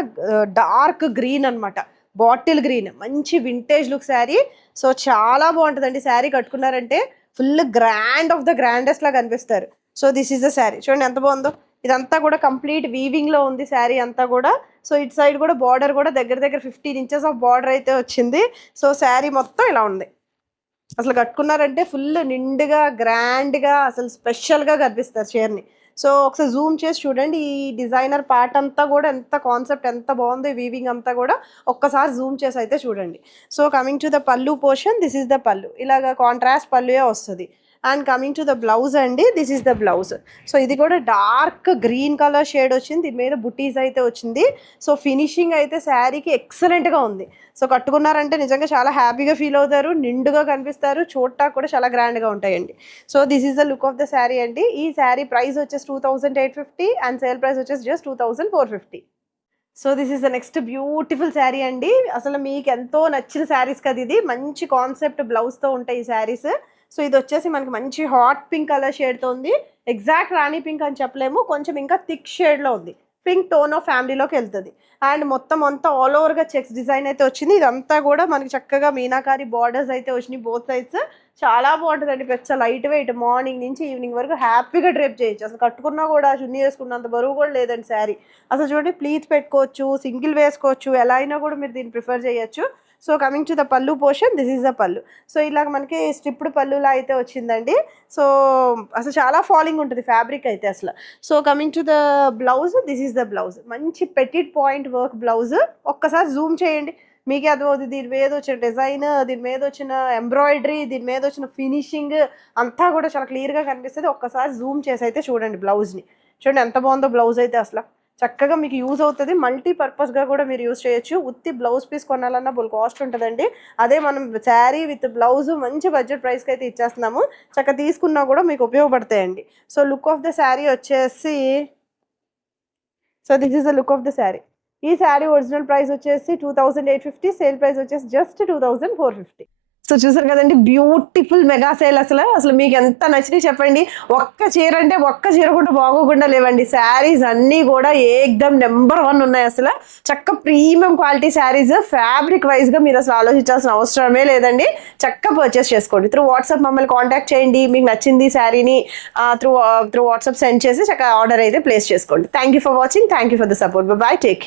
డార్క్ గ్రీన్ అనమాట, బాటిల్ గ్రీన్, మంచి వింటేజ్ లుక్ శారీ. సో చాలా బాగుంటుందండి శారీ కట్టుకున్నారంటే. Full grand of the grandest లా కనిపిస్తారు. So this is the sari. చూడండి ఎంత బాగుందో. ఇదంతా కూడా కంప్లీట్ వీవింగ్ లో ఉంది శారీ అంతా కూడా. సో ఇటు సైడ్ కూడా బార్డర్ కూడా దగ్గర 15 inches ఆఫ్ బార్డర్ అయితే వచ్చింది. సో శారీ మొత్తం ఇలా ఉంది. అసలు కట్టుకున్నారంటే ఫుల్ నిండుగా గ్రాండ్గా అసలు స్పెషల్గా కనిపిస్తారు చీరని. సో ఒకసారి జూమ్ చేసి చూడండి. ఈ డిజైనర్ పార్ట్ అంతా కూడా ఎంత కాన్సెప్ట్ ఎంత బాగుంది, వీవింగ్ అంతా కూడా ఒక్కసారి జూమ్ చేసి అయితే చూడండి. So coming to the pallu portion, this is the pallu. ఇలాగ కాంట్రాస్ట్ పల్లుయే వస్తుంది. And coming to the blouse అండి, this is the blouse. So ఇది కూడా డార్క్ గ్రీన్ కలర్ షేడ్ వచ్చింది, దీని మీద బుటీస్ అయితే వచ్చింది. సో ఫినిషింగ్ అయితే శారీకి ఎక్సలెంట్గా ఉంది. సో కట్టుకున్నారంటే నిజంగా చాలా హ్యాపీగా ఫీల్ అవుతారు, నిండుగా కనిపిస్తారు, చూడటానికి కూడా చాలా గ్రాండ్గా ఉంటాయండి. So this is the look of the sari అండి. ఈ శారీ ప్రైస్ వచ్చేసి 2850 అండ్ సేల్ ప్రైస్ వచ్చేసి just 2450. So this is the next beautiful sari అండి. అసలు మీకు ఎంతో నచ్చిన శారీస్ కదా ఇది. మంచి కాన్సెప్ట్ బ్లౌజ్తో ఉంటాయి ఈ శారీస్. సో ఇది వచ్చేసి మనకి మంచి హాట్ పింక్ కలర్ షేడ్తో ఉంది. ఎగ్జాక్ట్ రాణి పింక్ అని చెప్పలేము, కొంచెం ఇంకా థిక్ షేడ్లో ఉంది. పింక్ టోన్ ఆఫ్ ఫ్యామిలీలోకి వెళ్తుంది. అండ్ మొత్తం అంతా ఆల్ ఓవర్గా చెక్స్ డిజైన్ అయితే వచ్చింది. ఇదంతా కూడా మనకి చక్కగా మీనాకారి బార్డర్స్ అయితే వచ్చినాయి బోత్ సైడ్స్. చాలా బాగుంటుందండి, పెద్ద లైట్ వెయిట్, మార్నింగ్ నుంచి ఈవినింగ్ వరకు హ్యాపీగా డ్రేప్ చేయొచ్చు. అసలు కట్టుకున్నా కూడా చున్నీ వేసుకున్నంత బరువు కూడా లేదండి శారీ. అసలు చూడండి, ప్లీట్స్ పెట్టుకోవచ్చు, సింగిల్ వేసుకోవచ్చు, ఎలా అయినా కూడా మీరు దీన్ని ప్రిఫర్ చేయొచ్చు. సో కమింగ్ టు ద పళ్ళు పోర్షన్, దిస్ ఈజ్ ద పళ్ళు. సో ఇలాగ మనకి స్ట్రిప్డ్ పళ్ళులా అయితే వచ్చిందండి. సో అసలు చాలా ఫాలింగ్ ఉంటుంది ఫ్యాబ్రిక్ అయితే అసలు. So coming to the blouse, this is the blouse. మంచి పెటిట్ పాయింట్ వర్క్ బ్లౌజ్. ఒక్కసారి జూమ్ చేయండి, మీకే అర్థమవుతుంది దీని మీద వచ్చిన డిజైన్, దీని మీద వచ్చిన ఎంబ్రాయిడరీ, దీని మీద వచ్చిన ఫినిషింగ్ అంతా కూడా చాలా క్లియర్గా కనిపిస్తుంది. ఒక్కసారి జూమ్ చేసి అయితే చూడండి బ్లౌజ్ని. చూడండి ఎంత బాగుందో బ్లౌజ్ అయితే అసలు. చక్కగా మీకు యూజ్ అవుతుంది, మల్టీపర్పస్గా కూడా మీరు యూజ్ చేయొచ్చు. ఉత్తి బ్లౌజ్ పీస్ కొనాలన్నా బుల్ కాస్ట్ ఉంటుందండి. అదే మనం శారీ విత్ బ్లౌజ్ మంచి బడ్జెట్ ప్రైస్కి అయితే ఇచ్చేస్తున్నాము. చక్కగా తీసుకున్నా కూడా మీకు ఉపయోగపడతాయండి. So look of the sari వచ్చేసి, so this is the look of the sari. ఈ శారీ ఒరిజినల్ ప్రైస్ వచ్చేసి 2850, సేల్ ప్రైస్ వచ్చేసి జస్ట్ 2450. సో చూసారు కదండి, బ్యూటిఫుల్ మెగా సేల్. అసలు మీకు ఎంత నచ్చినాయి చెప్పండి. ఒక్క చీర అంటే ఒక్క చీర కూడా బాగోకుండా లేవండి. శారీస్ అన్నీ కూడా ఏకదమ్ నెంబర్ 1 ఉన్నాయి. అసలు చక్క ప్రీమియం క్వాలిటీ శారీస్. ఫ్యాబ్రిక్ వైజ్గా మీరు అసలు ఆలోచించాల్సిన అవసరమే లేదండి. చక్క పర్చేస్ చేసుకోండి. త్రూ వాట్సాప్ మమ్మల్ని కాంటాక్ట్ చేయండి. మీకు నచ్చింది శారీని త్రూ వాట్సాప్ సెండ్ చేసి చక్క ఆర్డర్ అయితే ప్లేస్ చేసుకోండి. Thank you for watching, thank you for the support. By, take care.